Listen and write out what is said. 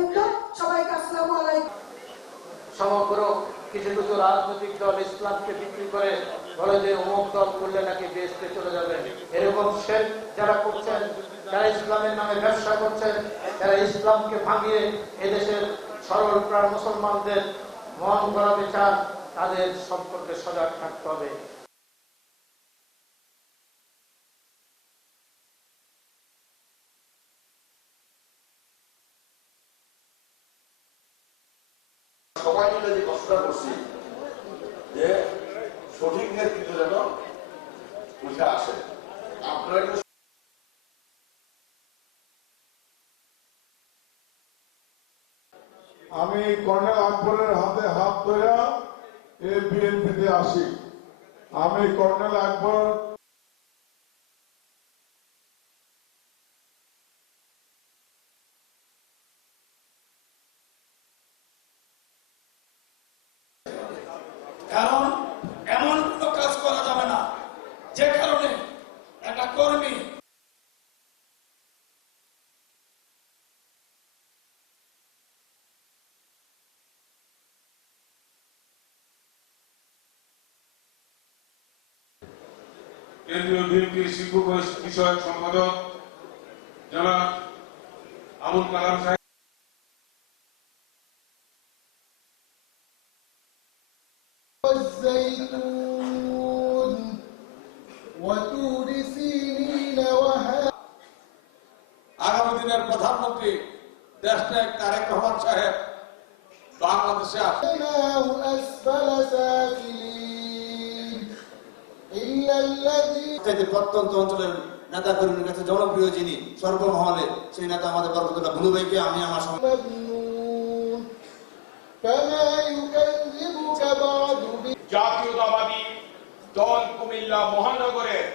নেতৃবৃন্দ সবাইকে আসসালামু আলাইকুম। সমগ্র কিছু কিছু রাজনৈতিক দল ইসলামকে বিক্রি করে বলে যে অমুক দল করলে নাকি দেশকে চলে যাবে। এরকম শেখ যারা করছেন, যারা ইসলামের নামে ব্যবসা করছেন, যারা ইসলামকে ভাঙিয়ে এদেশের সরল প্রাণ মুসলমানদের মন গড়াতে চান, তাদের সম্পর্কে সজাগ থাকতে হবে। সবাই মিলে যে কষ্টটা করছি যে সঠিক নেতৃত্ব যেন উঠে আসে। আপনারা আমি কর্নেল আকবরের হাতে হাত ধরে এই বিএনপিতে আসি। আমি কর্নেল আকবর কারণ এমন কোনো কাজ করা যাবে না যে কারণে একটা কর্মী কেন্দ্রীয় বিএনপির শিক্ষক বিষয়ক সম্পাদক জনাব আবুল কালাম সাহেব, والزيتون وطور سينين وهذا আগামী দিনের প্রধানমন্ত্রী দেশনায়ক তারেক রহমান সাহেব বাংলাদেশে আসেন। أسفل سافلين إلا الذي প্রত্যন্ত অঞ্চলের নেতা কর্মীর কাছে জনপ্রিয় যিনি সর্বমহলে, সেই নেতা আমাদের বরকতুল্লাহ বুলু ভাইকে আমি আমার مبنون فما يكذبك بعد জাতীয়তাবাদী দল কুমিল্লা মহানগরের